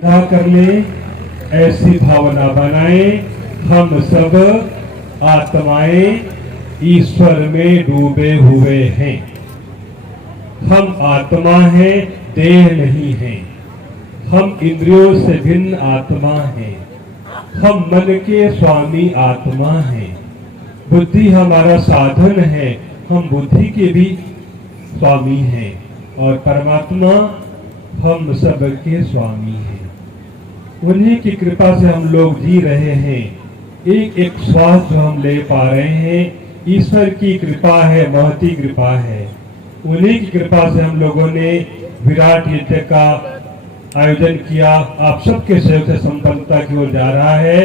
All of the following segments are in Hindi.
कर ले, ऐसी भावना बनाए हम सब आत्माएं ईश्वर में डूबे हुए हैं। हम आत्मा हैं, देह नहीं हैं। हम इंद्रियों से भिन्न आत्मा हैं। हम मन के स्वामी आत्मा हैं। बुद्धि हमारा साधन है, हम बुद्धि के भी स्वामी हैं और परमात्मा हम सबके स्वामी हैं। उन्हीं की कृपा से हम लोग जी रहे हैं। एक एक श्वास जो हम ले पा रहे हैं, ईश्वर की कृपा है, महती कृपा है। उन्हीं की कृपा से हम लोगों ने विराट यज्ञ का आयोजन किया। आप सबके सहयोग से संपन्नता की ओर जा रहा है।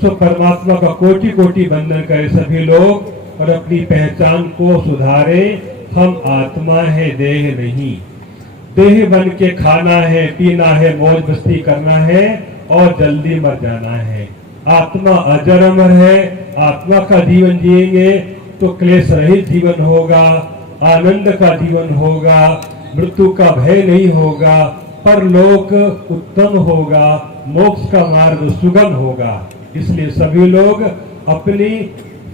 सो परमात्मा का कोटि कोटि वंदन करें सभी लोग और अपनी पहचान को सुधारे। हम आत्मा है, देह नहीं। देह बन के खाना है, पीना है, मौज मस्ती करना है और जल्दी मर जाना है। आत्मा अजर अमर है। आत्मा का जीवन जिएंगे तो क्लेश रहित जीवन होगा, आनंद का जीवन होगा, मृत्यु का भय नहीं होगा, परलोक उत्तम होगा, मोक्ष का मार्ग सुगम होगा। इसलिए सभी लोग अपनी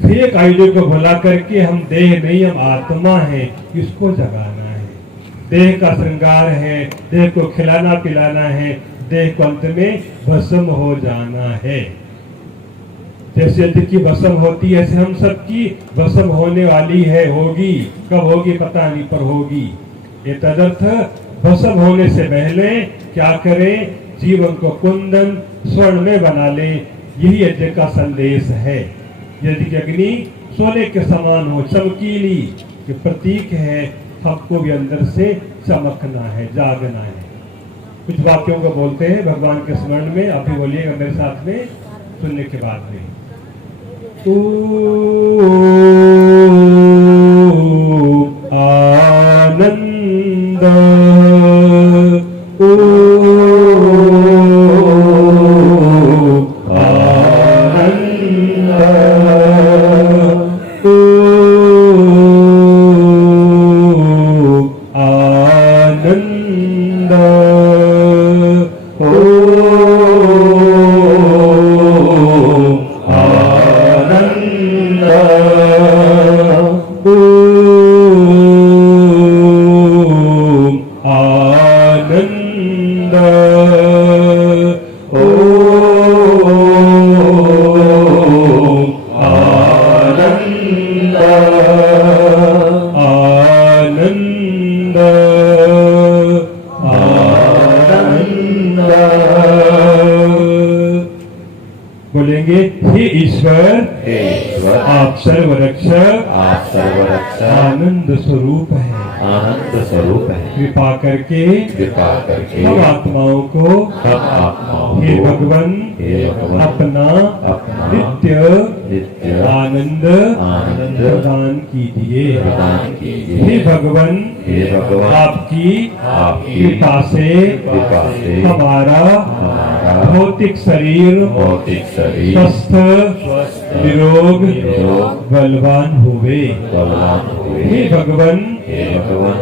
फेक आइडिया को भुला करके हम देह नहीं, हम आत्मा है, इसको जगाना है। देह का श्रृंगार है, देह को खिलाना पिलाना है, देह को अंत में भस्म हो जाना है। जैसे यज्ञ की भस्म होती है, ऐसे हम सब की भस्म होने वाली है, होगी। कब होगी पता नहीं, पर होगी। ये तदर्थ भस्म होने से पहले क्या करें? जीवन को कुंदन स्वर्ण में बना ले। यही यज्ञ का संदेश है। यदि की अग्नि सोने के समान हो, चमकीली, ये प्रतीक है। हमको भी अंदर से चमकना है, जागना है। कुछ वाक्यों को बोलते हैं भगवान के स्मरण में। आप भी बोलिएगा मेरे साथ में, सुनने के बाद में। आनंद बोलेंगे, हे ईश्वर, आप सर्वरक्षक, आनंद स्वरूप है, कृपा करके हम आत्माओं को हे भगवान अपना नित्य आनंद प्रदान कीजिए। हे भगवान आपकी कृपा से हमारा भौतिक शरीर स्वस्थ निरोग बलवान हुए। हे भगवान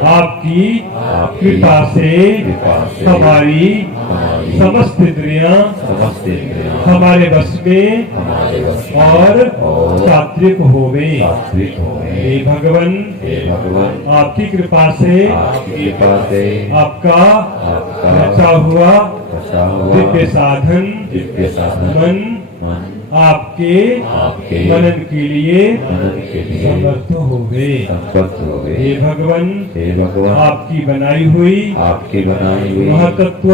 आपकी कृपा से हमारी समस्त इंद्रियां हमारे बस में और सात्विक होवे। हे भगवान आपकी कृपा से आपका रचा हुआ दिव्य साधन मन आपके मनन के लिए समर्थ हो गए। हे भगवान आपकी बनाई हुई महतत्व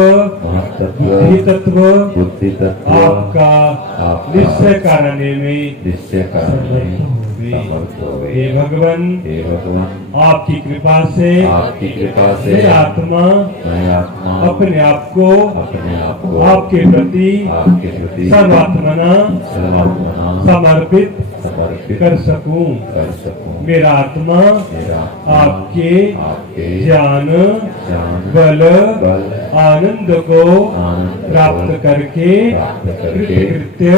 बुद्धि तत्व आपका निश्चय कराने में समर्थ हो गए। हे भगवान आपकी कृपा से मैं आत्मा अपने आप को आपके प्रति सर्वात्मना समर्पित कर सकूं। मेरा आत्मा आपके ज्ञान बल आनंद को प्राप्त करके कृत्य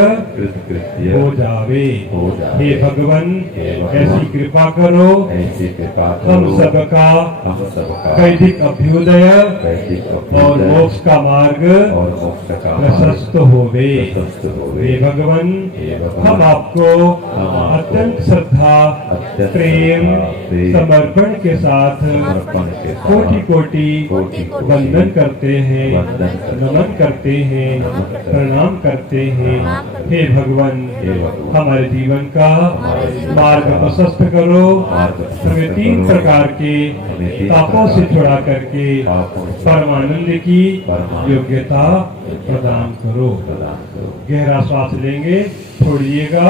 हो जावे। हे भगवान, ऐसी कृपा करो, हम सबका वैदिक अभ्युदय और मोक्ष का मार्ग प्रशस्त होवे। हे भगवान, हम आपको अत्यंत श्रद्धा प्रेम समर्पण के साथ कोटि कोटि वंदन करते हैं, नमन करते हैं, प्रणाम करते हैं। हे भगवान, हमारे जीवन का मार्ग प्रशस्त करो, हमें 3 प्रकार के तापों से छुड़ा करके परमानंद की योग्यता प्रदान करो। गहरा श्वास लेंगे, छोड़िएगा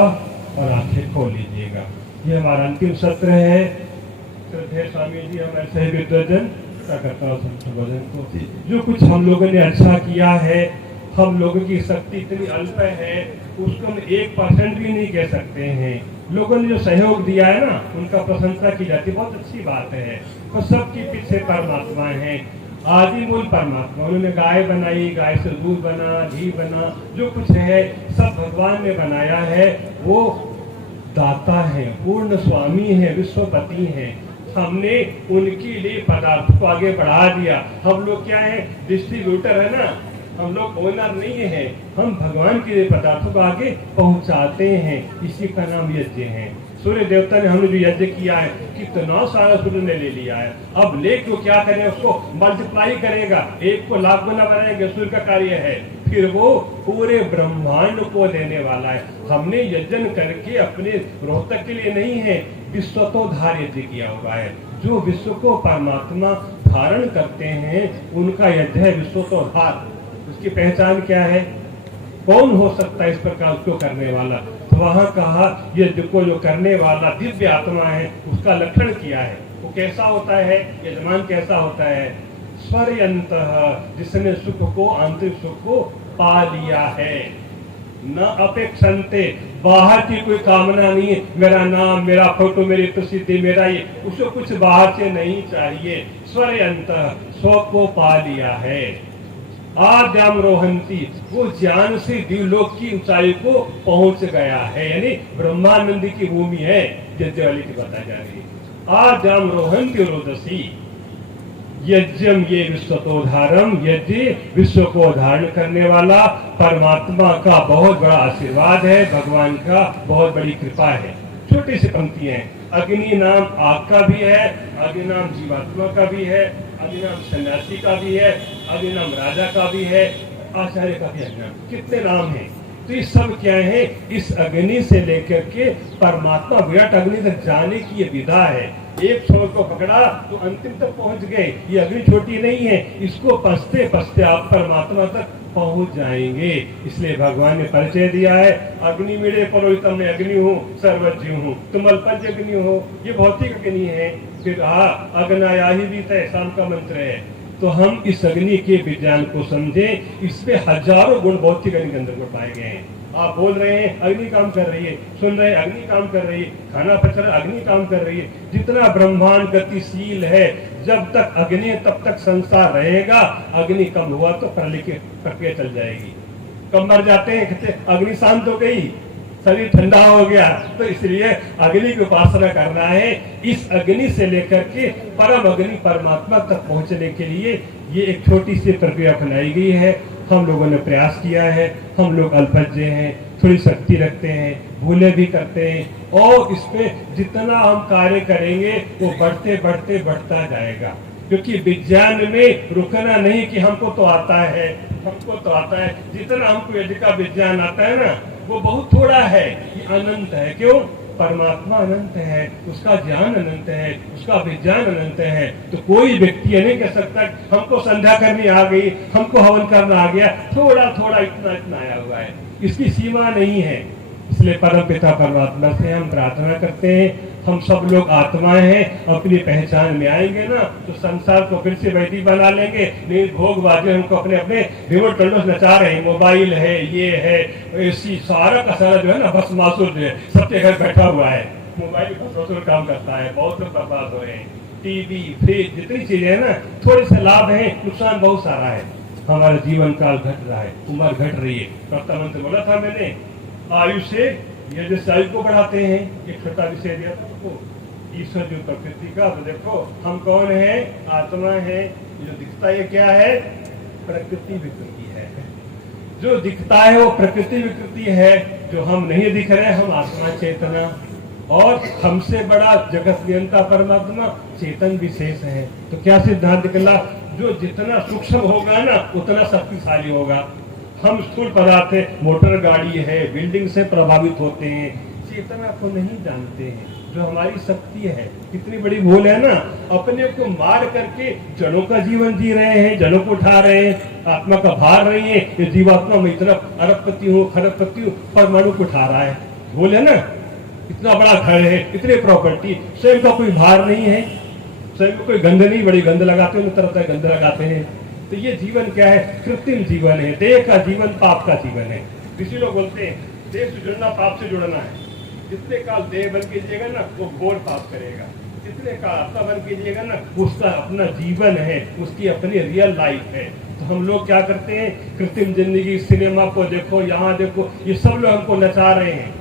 और आंखें खोल लीजिएगा। ये हमारा अंतिम सत्र है। श्रद्धेय स्वामी जी, हमारे सही विद्वजन करता हूँ संशोधन को। जो कुछ हम लोगों ने अच्छा किया है, हम लोगों की शक्ति इतनी अल्प है, उसको हम 1% भी नहीं कह सकते हैं। लोगों ने जो सहयोग दिया है ना, उनका प्रशंसा की जाती है, बहुत अच्छी बात है। तो सबके पीछे परमात्मा है, आदि मूल परमात्मा। उन्होंने गाय बनाई, गाय से दूध बना, घी बना, जो कुछ है सब भगवान ने बनाया है। वो दाता है, पूर्ण स्वामी है, विश्वपति है। हमने उनके लिए पदार्थ को आगे बढ़ा दिया। हम लोग क्या है, डिस्ट्रीब्यूटर है ना, हम लोग ओनर नहीं है। हम भगवान के लिए पदार्थों को आगे पहुंचाते हैं, इसी का नाम यज्ञ है। सूर्य देवता ने हमने जो यज्ञ किया है, कितना सारा सूर्य ने ले लिया है। अब लेके क्या करें, उसको मल्टीप्लाई करेगा, 1 को लाख गुना बनाएंगे, सूर्य का कार्य है। फिर वो पूरे ब्रह्मांड को देने वाला है। हमने यज्ञ करके अपने रोहतक के लिए नहीं है, विश्वतोद्धार यज्ञ किया हुआ है। जो विश्व को परमात्मा धारण करते हैं, उनका यज्ञ है विश्वतोद्धार। उसकी पहचान क्या है, कौन हो सकता है इस प्रकार उसको करने वाला? तो वहां कहा, यज्ञ को जो करने वाला दिव्य आत्मा है, उसका लक्षण किया है। वो कैसा होता है, यजमान कैसा होता है? स्वर्यंतः, जिसने सुख को, आंतरिक सुख को पा लिया है। न अपेक्षन्ते, बाहर की कोई कामना नहीं है, मेरा नाम, मेरा फोटो, मेरी प्रसिद्धि, मेरा ये, उसको कुछ बाहर से नहीं चाहिए। स्वर्यंतः, स्व को पा लिया है। आद्याम रोहंती, वो ज्ञान से दिवलोक की ऊंचाई को पहुंच गया है, यानी ब्रह्मानंद की भूमि है। यज्ञ वाली की बता जा रही है। आद्याम रोहंती रोदसी यज्ञम ये विश्वतोधारम, यज्ञ विश्व को धारण करने वाला परमात्मा का बहुत बड़ा आशीर्वाद है, भगवान का बहुत बड़ी कृपा है। छोटी सी पंक्तियां हैं। अग्नि नाम आग का भी है, अग्नि नाम जीवात्मा का भी है, अग्नि नाम सन्यासी का भी है, अग्नि नाम राजा का भी है, आचार्य का भी अग्नि नाम। कितने नाम हैं? तो ये सब क्या है, इस अग्नि से लेकर के परमात्मा विराट अग्नि तक जाने की ये विधा है। एक छोर को पकड़ा तो अंतिम तक पहुंच गए। ये अग्नि छोटी नहीं है, इसको पसते पसते आप परमात्मा तक पहुंच जाएंगे। इसलिए भगवान ने परिचय दिया है, अग्नि मेरे परोहितम में अग्नि हूँ, सर्वज्ञ हूँ, तुम अल्पज्ञ अग्नि हो। ये भौतिक अग्नि है। फिर अग्नायाही भी तय, शाम का मंत्र है। तो हम इस अग्नि के विज्ञान को समझें, इसमें हजारों गुण भौतिक अग्नि के अंदर को पाए गए हैं। आप बोल रहे हैं अग्नि काम कर रही है, सुन रहे हैं अग्नि काम कर रही है, खाना पच रहा है अग्नि काम कर रही है। जितना ब्रह्मांड गतिशील है, जब तक अग्नि तब तक संसार रहेगा। अग्नि कम हुआ तो प्रलय की प्रक्रिया चल जाएगी। कम मर जाते हैं, कहते अग्नि शांत हो गई, शरीर ठंडा हो गया। तो इसलिए अग्नि की उपासना करना है। इस अग्नि से लेकर के परम अग्नि परमात्मा तक पहुंचने के लिए ये एक छोटी सी प्रक्रिया अपनाई गई है। हम लोगों ने प्रयास किया है। हम लोग अल्पज्ञ हैं, थोड़ी शक्ति रखते हैं, भूले भी करते हैं, और इसमें जितना हम कार्य करेंगे वो बढ़ते बढ़ते बढ़ता जाएगा। क्योंकि विज्ञान में रुकना नहीं कि हमको तो आता है, हमको तो आता है। जितना हमको यदि का विज्ञान आता है ना, वो बहुत थोड़ा है। ये अनंत है। क्यों? परमात्मा अनंत है, उसका ज्ञान अनंत है, उसका विज्ञान अनंत है। तो कोई व्यक्ति ये नहीं कह सकता हमको संध्या करनी आ गई, हमको हवन करना आ गया, थोड़ा थोड़ा इतना इतना आया हुआ है। इसकी सीमा नहीं है। इसलिए परम पिता परमात्मा से हम प्रार्थना करते हैं, हम सब लोग आत्माएं हैं, अपनी पहचान में आएंगे ना तो संसार को फिर से वैदिक बना लेंगे। नहीं भोगबाजी हमको अपने अपने रिमोट कंट्रोल से नचा रहे हैं, मोबाइल है, ये है, एसी, सारा का सारा जो है ना बस मासूर जो है सबके घर बैठा हुआ है, मोबाइल बस काम करता है, बहुत लोग बर्बाद हो रहे हैं। टीवी, फ्रिज, जितनी चीजें है ना, थोड़े से लाभ है, नुकसान बहुत सारा है। हमारा जीवन काल घट रहा है, उम्र घट रही है। वक्ता मंत्र बोला था मैंने, आयु से ये आयु को बढ़ाते हैं, एक छोटा विषय दिया था आपको, ईश्वर जो प्रकृति का। तो देखो हम कौन है, आत्मा है, जो दिखता है क्या है, प्रकृति विकृति है। जो दिखता है वो प्रकृति विकृति है, जो हम नहीं दिख रहे हम आत्मा चेतना, और हमसे बड़ा जगत नियंता परमात्मा चेतन विशेष है। तो क्या सिद्धांत निकला, जो जितना सूक्ष्म होगा ना उतना शक्तिशाली होगा। हम स्थूल पदार्थ है, मोटर गाड़ी है, बिल्डिंग से प्रभावित होते हैं, चेतना को नहीं जानते हैं, जो हमारी शक्ति है। कितनी बड़ी भूल है ना, अपने को मार करके जनों का जीवन जी रहे हैं, जनों को उठा रहे हैं, आत्मा का भार रही है। ये जीवात्मा में इतना अरबपति हूँ, खरबपति हूँ, परमाणु को उठा रहा है। भूल है ना, इतना बड़ा घर है, इतने प्रॉपर्टी, स्वयं का कोई भार नहीं है, स्वयं को कोई गंध नहीं, बड़ी गंध लगाते हैं, तरह तरह गंध लगाते हैं। तो ये जीवन क्या है, कृत्रिम जीवन है, देह का जीवन पाप का जीवन है। किसी लोग बोलते हैं देह से जुड़ना पाप से जुड़ना है। जितने काल देह बन के जिएगा ना वो घोर पाप करेगा, जितने काल आत्मा बन के जिएगा ना उसका अपना जीवन है, उसकी अपनी रियल लाइफ है। तो हम लोग क्या करते हैं, कृत्रिम जिंदगी, सिनेमा को देखो, यहाँ देखो, ये सब लोग हमको नचा रहे हैं।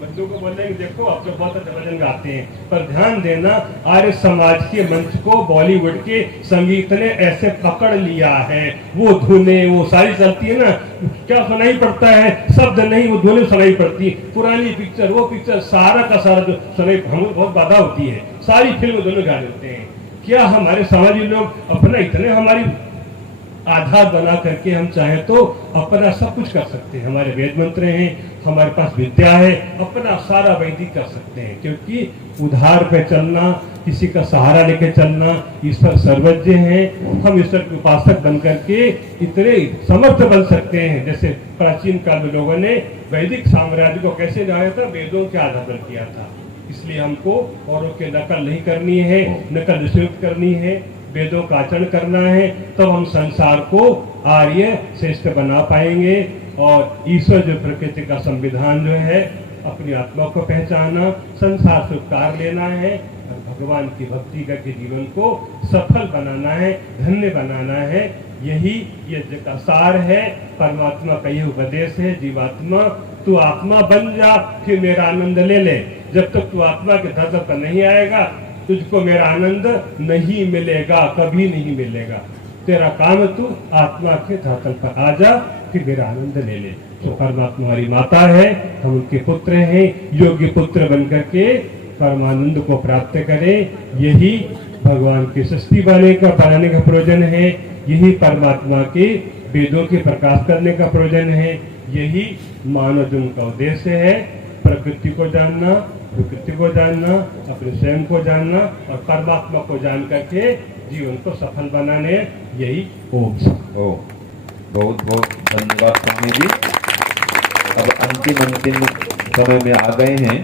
बच्चों को बोल रहे हैं देखो अब तो बहुत अच्छा भजन गाते हैं, पर ध्यान देना आर्य समाज के मंच को बॉलीवुड के संगीत ने ऐसे पकड़ लिया है। वो धुने वो सारी चलती है ना, क्या सुनाई पड़ता है, शब्द नहीं, वो धुने सुनाई पड़ती। पुरानी पिक्चर, वो पिक्चर, सारा का सारा जो सुनाई, हमें बहुत बाधा होती है, सारी फिल्म दोनों गा देते हैं। क्या हमारे समाजी लोग अपना इतने हमारी आधार बना करके हम चाहें तो अपना सब कुछ कर सकते हैं। हमारे वेद मंत्र हैं, हमारे पास विद्या है, अपना सारा वैदिक कर सकते हैं। क्योंकि उधार पे चलना, किसी का सहारा लेके चलना, ईश्वर सर्वज्ञ है। हम ईश्वर के उपासक बन करके इतने समर्थ बन सकते हैं। जैसे प्राचीन काल में लोगों ने वैदिक साम्राज्य को कैसे जाना था, वेदों के आधार पर किया था। इसलिए हमको औरों के नकल नहीं करनी है, नकल निषेध करनी है, वेदों का आचरण करना है, तब हम संसार को आर्य श्रेष्ठ बना पाएंगे। और ईश्वर जो प्रकृति का संविधान जो है, अपनी आत्मा को पहचाना, संसार से उपकार लेना है और भगवान की भक्ति करके जीवन को सफल बनाना है, धन्य बनाना है। यही यज्ञ का सार है, परमात्मा का यह उपदेश है। जीवात्मा तू आत्मा बन जा, फिर मेरा आनंद ले ले। जब तक तू आत्मा के धरती पर नहीं आएगा तुझको मेरा आनंद नहीं मिलेगा, कभी नहीं मिलेगा। तेरा काम तू आत्मा के धरातल पर आ जा, फिर मेरा आनंद ले ले। तो परमात्मा हमारी माता है, हम उनके पुत्र हैं, योग्य पुत्र बनकर के परमानंद को प्राप्त करें। यही भगवान की सृष्टि बनाने का प्रयोजन है, यही परमात्मा के वेदों के प्रकाश करने का प्रयोजन है, यही मानव जीवन का उद्देश्य है। प्रकृति को जानना, प्रकृति को जानना, अपने स्वयं को जानना और परमात्मा को जान करके जीवन को सफल बनाने, यही ओम। बहुत बहुत धन्यवाद स्वामी जी। अब अंतिम समय में आ गए हैं।